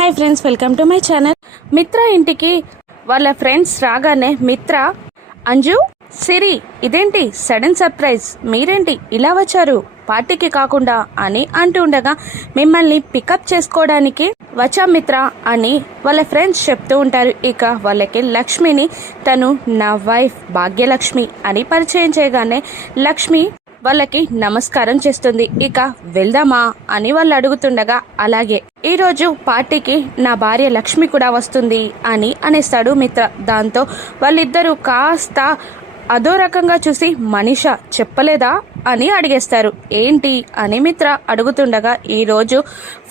Hi friends welcome to my channel. Mitra ఇంటికి వాళ్ళ friends రాగానే మిత్ర అంజు సిరి ఇదేంటి? Sudden surprise. మీరేంటి? ఇలా వచ్చారు? పార్టీకి కాకుండా అని అంటూ ఉండగా మిమ్మల్ని పికప్ చేసుకోవడానికి వచ్చా మిత్ర అని వాళ్ళ ఫ్రెండ్స్ చెప్తూ ఉంటారు. ఇక వాళ్ళకి లక్ష్మిని తను నా వైఫ్ భాగ్యలక్ష్మి అని పరిచయం చేయగానే లక్ష్మి వాళ్ళకి నమస్కారం చేస్తుంది. ఇక వెళ్దామా అని వాళ్ళు అడుగుతుండగా అలాగే. ఈరోజు పార్టీకి నా భార్య లక్ష్మి కూడా వస్తుంది అని అనేస్తాడు మిత్ర. దాంతో వాళ్ళిద్దరూ కాస్త అదో రకంగా చూసి మనిష చెప్పలేదా? అని అడిగేస్తారు. ఏంటి? అని మిత్ర అడుగుతుండగా ఈరోజు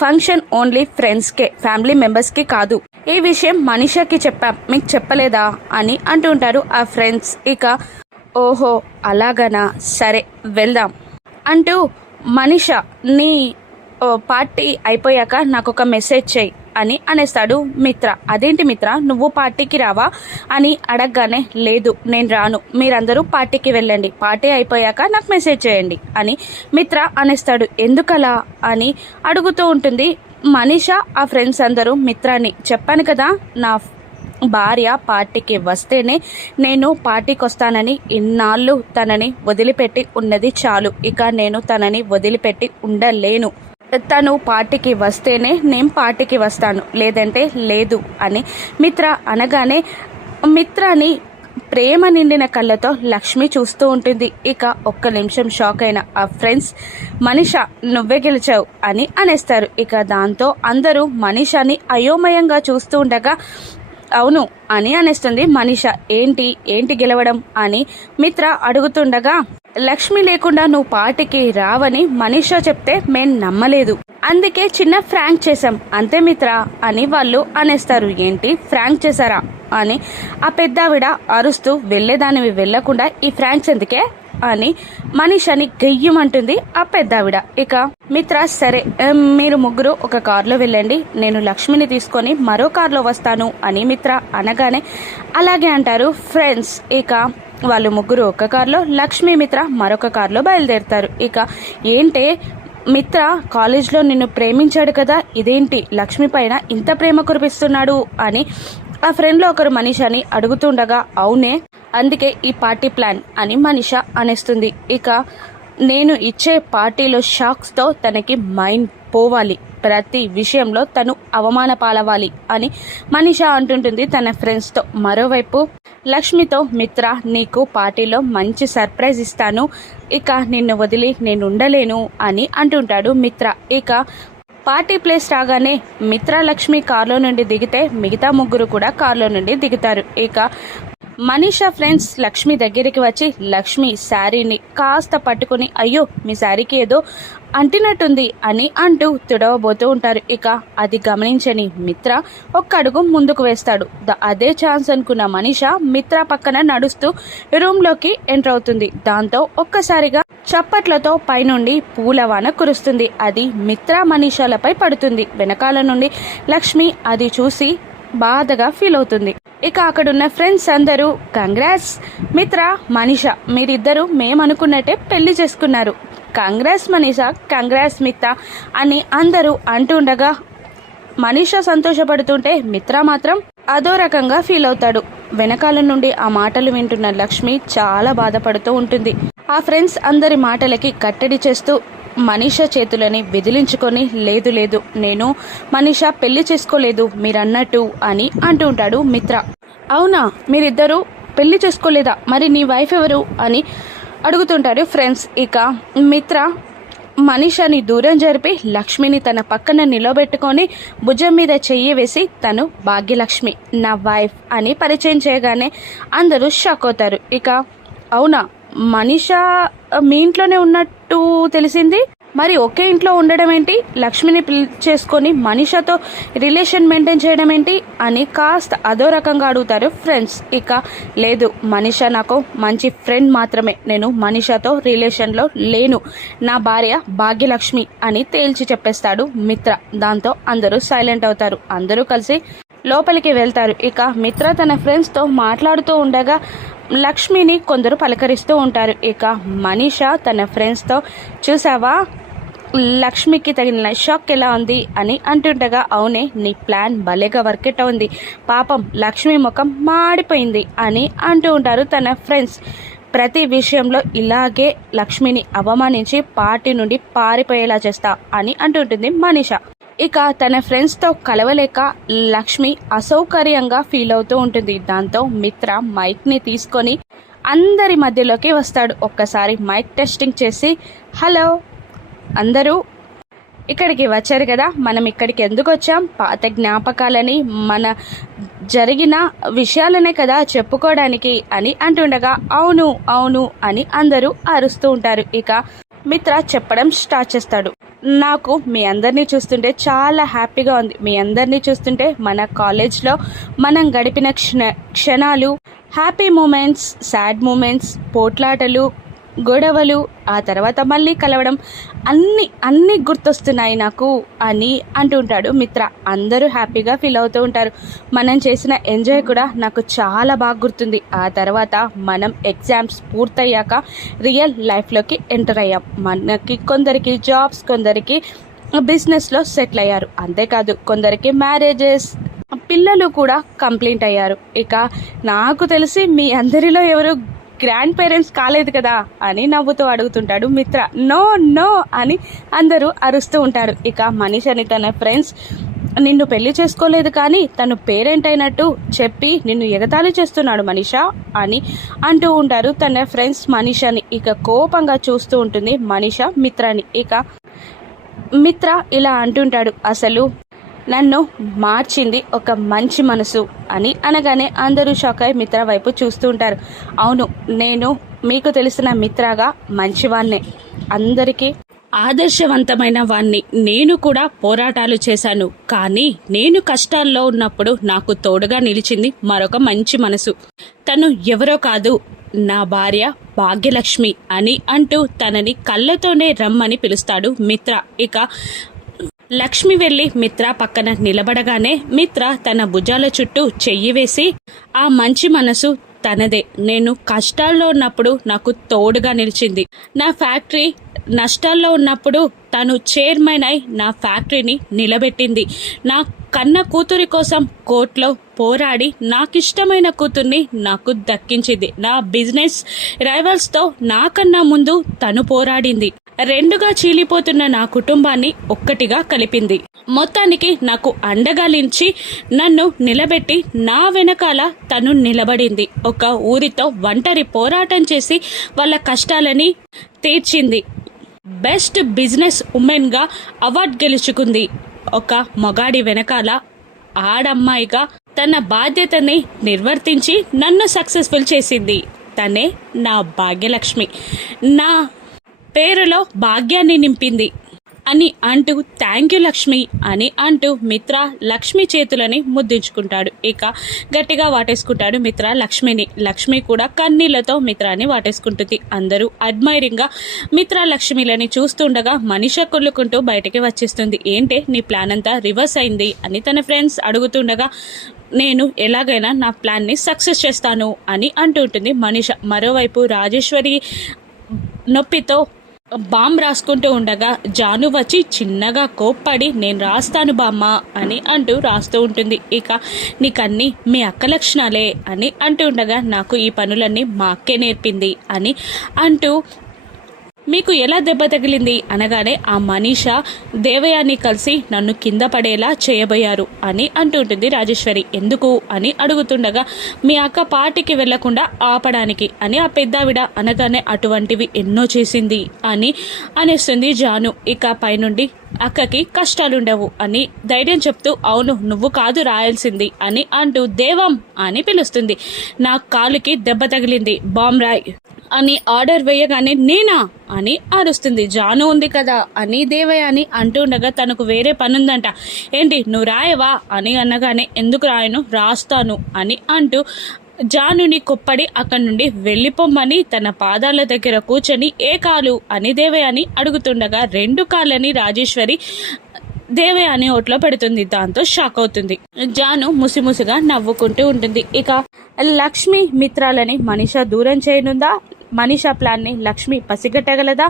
ఫంక్షన్ ఓన్లీ ఫ్రెండ్స్కే ఫ్యామిలీ మెంబర్స్కి కాదు. ఈ విషయం మనిషకి చెప్పాం. మీకు చెప్పలేదా? అని అంటుంటారు ఆ ఫ్రెండ్స్. ఇక ఓహో అలాగనా? సరే వెళ్దాం. అంటూ మనిష నీ ఓ, పార్టీ అయిపోయాక నాకు ఒక మెసేజ్ చేయి అని అనేస్తాడు మిత్ర. అదేంటి మిత్ర? నువ్వు పార్టీకి రావా? అని అడగగానే లేదు నేను రాను. మీరందరూ పార్టీకి వెళ్ళండి. పార్టీ అయిపోయాక నాకు మెసేజ్ చేయండి అని మిత్ర అనేస్తాడు. ఎందుకలా? అని అడుగుతూ ఉంటుంది మనీష. ఆ ఫ్రెండ్స్ అందరూ మిత్రాన్ని చెప్పాను కదా నా భార్య పార్టీకి వస్తేనే నేను పార్టీకి వస్తానని ఇన్నాళ్ళు తనని వదిలిపెట్టి ఉన్నది చాలు. ఇక నేను తనని వదిలిపెట్టి ఉండలేను. తను పార్టీకి వస్తేనే నేను పార్టీకి వస్తాను. లేదంటే లేదు అని మిత్ర అనగానే మిత్రని ప్రేమ నిండిన కళ్ళతో లక్ష్మి చూస్తూ ఉంటుంది. ఇక ఒక్క నిమిషం షాక్ అయిన ఆ ఫ్రెండ్స్ మనిష నువ్వే గెలిచావు అని అనేస్తారు. ఇక దాంతో అందరూ మనిషాని అయోమయంగా చూస్తూ ఉండగా అవును అని అనేస్తుంది మనీష. ఏంటి? ఏంటి గెలవడం? అని మిత్ర అడుగుతుండగా లక్ష్మి లేకుండా నువ్వు పార్టీకి రావని మనీష చెప్తే మేం నమ్మలేదు. అందుకే చిన్న ఫ్రాంక్ చేశాం. అంతే మిత్ర అని వాళ్ళు అనేస్తారు. ఏంటి? ఫ్రాంక్ చేశారా? అని ఆ పెద్దావిడ అరుస్తూ వెళ్ళేదానివి వెళ్ళకుండా ఈ ఫ్రాంక్స్ ఎందుకే? అని మనీషని గెయ్యమంటుంది ఆ పెద్దావిడ. ఇక మిత్ర సరే మీరు ముగ్గురు ఒక కారులో వెళ్ళండి. నేను లక్ష్మిని తీసుకొని మరో కారులో వస్తాను అని మిత్ర అనగానే అలాగే అంటారు ఫ్రెండ్స్. ఇక వాళ్ళు ముగ్గురు ఒక కారులో లక్ష్మి మిత్ర మరొక కారులో బయలుదేరుతారు. ఇక ఏంటే మిత్ర కాలేజ్లో నిన్ను ప్రేమించాడు కదా ఇదేంటి లక్ష్మి పైన ఇంత ప్రేమ కురిపిస్తున్నాడు అని ఆ ఫ్రెండ్లో ఒకరు మనీషాని అడుగుతుండగా అవునే అందుకే ఈ పార్టీ ప్లాన్ అని మనీష అనేస్తుంది. ఇక నేను ఇచ్చే పార్టీలో షాక్స్తో తనకి మైండ్ పోవాలి. ప్రతి విషయంలో తను అవమాన పాలవాలి అని మనీష అంటుంటుంది తన ఫ్రెండ్స్తో. మరోవైపు లక్ష్మితో మిత్ర నీకు పార్టీలో మంచి సర్ప్రైజ్ ఇస్తాను. ఇక నిన్ను వదిలి నేను ఉండలేను అని అంటుంటాడు మిత్ర. ఇక పార్టీ ప్లేస్ రాగానే మిత్ర లక్ష్మి కారులో నుండి దిగితే మిగతా ముగ్గురు కూడా కారులో నుండి దిగుతారు. ఇక మనీషా ఫ్రెండ్స్ లక్ష్మి దగ్గరికి వచ్చి లక్ష్మి శారీని కాస్త పట్టుకుని అయ్యో మీ శారీకి ఏదో అంటినట్టుంది అని అంటూ తుడవబోతూ ఉంటారు. ఇక అది గమనించని మిత్ర ఒక్క అడుగు ముందుకు వేస్తాడు. ద- అదే ఛాన్స్ అనుకున్న మనీష మిత్ర పక్కన నడుస్తూ రూమ్లోకి ఎంటర్ అవుతుంది. దాంతో ఒక్కసారిగా చప్పట్లతో పైనుండి పూలవాన కురుస్తుంది. అది మిత్ర మనీషాలపై పడుతుంది. వెనకాల నుండి లక్ష్మి అది చూసి బాధగా ఫీల్ అవుతుంది. ఇక అక్కడున్న ఫ్రెండ్స్ అందరూ కంగ్రాస్ మిత్ర మనీష మీరిద్దరూ మేమనుకున్నట్టే పెళ్ళి చేసుకున్నారు. కంగ్రాస్ మనీష కంగ్రాస్ మిత్ర అని అందరూ అంటుండగా మనీష సంతోషపడుతుంటే మిత్ర మాత్రం అదో రకంగా ఫీల్ అవుతాడు. వెనకాల నుండి ఆ మాటలు వింటున్న లక్ష్మి చాలా బాధపడుతూ ఉంటుంది. ఆ ఫ్రెండ్స్ అందరి మాటలకి కట్టడి చేస్తూ మనీష చేతులని విదిలించుకొని లేదు లేదు నేను మనీష పెళ్ళి చేసుకోలేదు మీరన్నట్టు అని అంటూ ఉంటాడు మిత్ర. అవునా మీరిద్దరూ పెళ్ళి చేసుకోలేదా? మరి నీ వైఫ్ ఎవరు? అని అడుగుతుంటారు ఫ్రెండ్స్. ఇక మిత్ర మనీషాని దూరం జరిపి లక్ష్మిని తన పక్కన నిలబెట్టుకొని భుజం మీద చెయ్యి వేసి తను భాగ్యలక్ష్మి నా వైఫ్ అని పరిచయం చేయగానే అందరూ షాక్ అవుతారు. ఇక అవునా మనిష మీ ఇంట్లోనే ఉన్నట్టు తెలిసింది. మరి ఒకే ఇంట్లో ఉండడం ఏంటి? లక్ష్మిని పిల్ చేసుకొని మనిషతో రిలేషన్ మెయింటైన్ చేయడం ఏంటి? అని కాస్త అదో రకంగా అడుగుతారు ఫ్రెండ్స్. ఇక లేదు మనిష నాకు మంచి ఫ్రెండ్ మాత్రమే. నేను మనిషతో రిలేషన్లో లేను. నా భార్య భాగ్యలక్ష్మి అని తేల్చి చెప్పేస్తాడు మిత్ర. దాంతో అందరూ సైలెంట్ అవుతారు. అందరూ కలిసి లోపలికి వెళ్తారు. ఇక మిత్ర తన ఫ్రెండ్స్తో మాట్లాడుతూ ఉండగా లక్ష్మిని కొందరు పలకరిస్తూ ఉంటారు. ఇక మనీష తన ఫ్రెండ్స్తో చూసావా? లక్ష్మికి తగిన షాక్ ఎలా ఉంది? అని అంటుండగా అవునే నీ ప్లాన్ భలేగా వర్కౌట్ ఉంది. పాపం లక్ష్మి ముఖం మాడిపోయింది అని అంటూ ఉంటారు తన ఫ్రెండ్స్ ప్రతి విషయంలో ఇలాగే లక్ష్మిని అవమానించి పార్టీ నుండి పారిపోయేలా చేస్తా అని అంటుంటుంది మనీష. ఇక తన ఫ్రెండ్స్తో కలవలేక లక్ష్మి అసౌకర్యంగా ఫీల్ అవుతూ ఉంటుంది. దాంతో మిత్ర మైక్ని తీసుకొని అందరి మధ్యలోకి వస్తాడు. ఒక్కసారి మైక్ టెస్టింగ్ చేసి హలో అందరూ ఇక్కడికి వచ్చారు కదా మనం ఇక్కడికి ఎందుకు వచ్చాం? పాత జ్ఞాపకాలని మన జరిగిన విషయాలనే కదా చెప్పుకోవడానికి అని అంటుండగా అవును అవును అని అందరూ అరుస్తూ ఉంటారు. ఇక మిత్ర చెప్పడం స్టార్ట్ చేస్తాడు. నాకు మీ అందరినీ చూస్తుంటే చాలా హ్యాపీగా ఉంది. మీ అందరినీ చూస్తుంటే మన కాలేజ్లో మనం గడిపిన క్షణ క్షణాలు హ్యాపీ మూమెంట్స్ సాడ్ మూమెంట్స్ పోట్లాటలు గొడవలు ఆ తర్వాత మళ్ళీ కలవడం అన్ని అన్ని గుర్తొస్తున్నాయి నాకు అని అంటుంటాడు మిత్ర. అందరూ హ్యాపీగా ఫీల్ అవుతూ ఉంటారు. మనం చేసిన ఎంజాయ్ కూడా నాకు చాలా బాగా గుర్తుంది. ఆ తర్వాత మనం ఎగ్జామ్స్ పూర్తయ్యాక రియల్ లైఫ్లోకి ఎంటర్ అయ్యాం. మనకి కొందరికి జాబ్స్ కొందరికి బిజినెస్లో సెటిల్ అయ్యారు. అంతేకాదు కొందరికి మ్యారేజెస్ పిల్లలు కూడా కంప్లీట్ అయ్యారు. ఇక నాకు తెలిసి మీ అందరిలో ఎవరు గ్రాండ్ పేరెంట్స్ కాలేదు కదా అని నవ్వుతూ అడుగుతుంటాడు మిత్ర. నో నో అని అందరూ అరుస్తూ ఉంటారు. ఇక మనీష్ అని తన ఫ్రెండ్స్ నిన్ను పెళ్ళి చేసుకోలేదు కానీ తను పేరెంట్ అయినట్టు చెప్పి నిన్ను ఎగతాళి చేస్తున్నాడు మనీషా అని అంటూ ఉంటారు తన ఫ్రెండ్స్ మనీషాని. ఇక కోపంగా చూస్తూ ఉంటుంది మనీషా మిత్రాని. ఇక మిత్ర ఇలా అంటుంటాడు అసలు నన్ను మార్చింది ఒక మంచి మనసు అని అనగానే అందరూ షాక్ అయి మిత్ర వైపు చూస్తూ ఉంటారు. అవును నేను మీకు తెలిసిన మిత్రగా మంచివాన్నే అందరికీ ఆదర్శవంతమైన వాణ్ణి. నేను కూడా పోరాటాలు చేశాను. కానీ నేను కష్టాల్లో ఉన్నప్పుడు నాకు తోడుగా నిలిచింది మరొక మంచి మనసు. తను ఎవరో కాదు నా భార్య భాగ్యలక్ష్మి అని అంటూ తనని కళ్ళతోనే రమ్మని పిలుస్తాడు మిత్ర. ఇక లక్ష్మి వెళ్ళి మిత్ర పక్కన నిలబడగానే మిత్ర తన భుజాల చుట్టూ చెయ్యి వేసి ఆ మంచి మనసు తనదే. నేను కష్టాల్లో ఉన్నప్పుడు నాకు తోడుగా నిలిచింది. నా ఫ్యాక్టరీ నష్టాల్లో ఉన్నప్పుడు తను చైర్మన్ అయి నా ఫ్యాక్టరీని నిలబెట్టింది. నా కన్న కూతురి కోసం కోర్టులో పోరాడి నాకిష్టమైన కూతుర్ని నాకు దక్కించింది. నా బిజినెస్ రైవల్స్తో నాకన్నా ముందు తను పోరాడింది. రెండుగా చీలిపోతున్న నా కుటుంబాన్ని ఒక్కటిగా కలిపింది. మొత్తానికి నాకు అండగాలించి నన్ను నిలబెట్టి నా వెనకాల తను నిలబడింది. ఒక ఊరితో ఒంటరి పోరాటం చేసి వాళ్ళ కష్టాలని తీర్చింది. బెస్ట్ బిజినెస్ ఉమెన్గా అవార్డు గెలుచుకుంది. ఒక మొగాడి వెనకాల ఆడమ్మాయిగా తన బాధ్యతని నిర్వర్తించి నన్ను సక్సెస్ఫుల్ చేసింది. తనే నా భాగ్యలక్ష్మి. నా పేరులో భాగ్యాన్ని నింపింది అని అంటూ థ్యాంక్ యూ లక్ష్మి అని అంటూ మిత్ర లక్ష్మి చేతులని ముద్దించుకుంటాడు. ఇక గట్టిగా వాటేసుకుంటాడు మిత్ర లక్ష్మిని. లక్ష్మి కూడా కన్నీళ్ళతో మిత్రాన్ని వాటేసుకుంటుంది. అందరూ అడ్మైరింగ్గా మిత్ర లక్ష్మిలని చూస్తుండగా మనిష కొల్లుకుంటూ బయటికి వచ్చేస్తుంది. ఏంటే నీ ప్లాన్ అంతా రివర్స్ అయింది అని తన ఫ్రెండ్స్ అడుగుతుండగా నేను ఎలాగైనా నా ప్లాన్ని సక్సెస్ చేస్తాను అని అంటుంటుంది మనిష. మరోవైపు రాజేశ్వరి నొప్పితో బామ్ రాసుకుంటూ ఉండగా జాను వచ్చి చిన్నగా కోప్పడి నేను రాస్తాను బామ్మ అని అంటూ రాస్తూ ఉంటుంది. ఇక నీకన్నీ మీ అక్క లక్షణాలే అని అంటూ ఉండగా నాకు ఈ పనులన్నీ మా అక్కే నేర్పింది అని అంటూ మీకు ఎలా దెబ్బ తగిలింది? అనగానే ఆ మనీష దేవయాన్ని కలిసి నన్ను కింద పడేలా చేయబోయారు అని అంటుంటుంది రాజేశ్వరి. ఎందుకు? అని అడుగుతుండగా మీ అక్క పార్టీకి వెళ్ళకుండా ఆపడానికి అని ఆ పెద్దావిడ అనగానే అటువంటివి ఎన్నో చేసింది అని అనేస్తుంది జాను. ఇక పైనుండి అక్కకి కష్టాలుండవు అని ధైర్యం చెప్తూ అవును నువ్వు కాదు రాయాల్సింది అని అంటూ దేవం అని పిలుస్తుంది. నా కాలుకి దెబ్బ తగిలింది. బాంబ్ రాయ్ అని ఆర్డర్ వేయగానే నేనా అని అరుస్తుంది. జాను ఉంది కదా అని దేవయ్య అని అంటుండగా తనకు వేరే పనుందంట. ఏంటి నువ్వు రాయవా అని అనగానే ఎందుకు రాయను? రాస్తాను అని అంటూ జానుని కొప్పడి అక్కడి నుండి వెళ్ళిపోమ్మని తన పాదాల దగ్గర కూర్చొని ఏ కాలు? అని దేవయ్య అని అడుగుతుండగా రెండు కాళ్ళని రాజేశ్వరి దేవే అనే ఓట్లో పెడుతుంది. దాంతో షాక్ అవుతుంది. జాను ముసిముసిగా నవ్వుకుంటూ ఉంటుంది. ఇక లక్ష్మి మిత్రాలని మనిష దూరం చేయనుందా? మనీషా ప్లాన్ని లక్ష్మి పసిగట్టగలదా?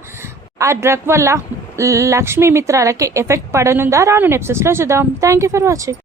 ఆ డ్రగ్ వల్ల లక్ష్మీ మిత్రాలకి ఎఫెక్ట్ పడనుందా? రాను నెప్సెస్లో చూద్దాం. Thank you for watching.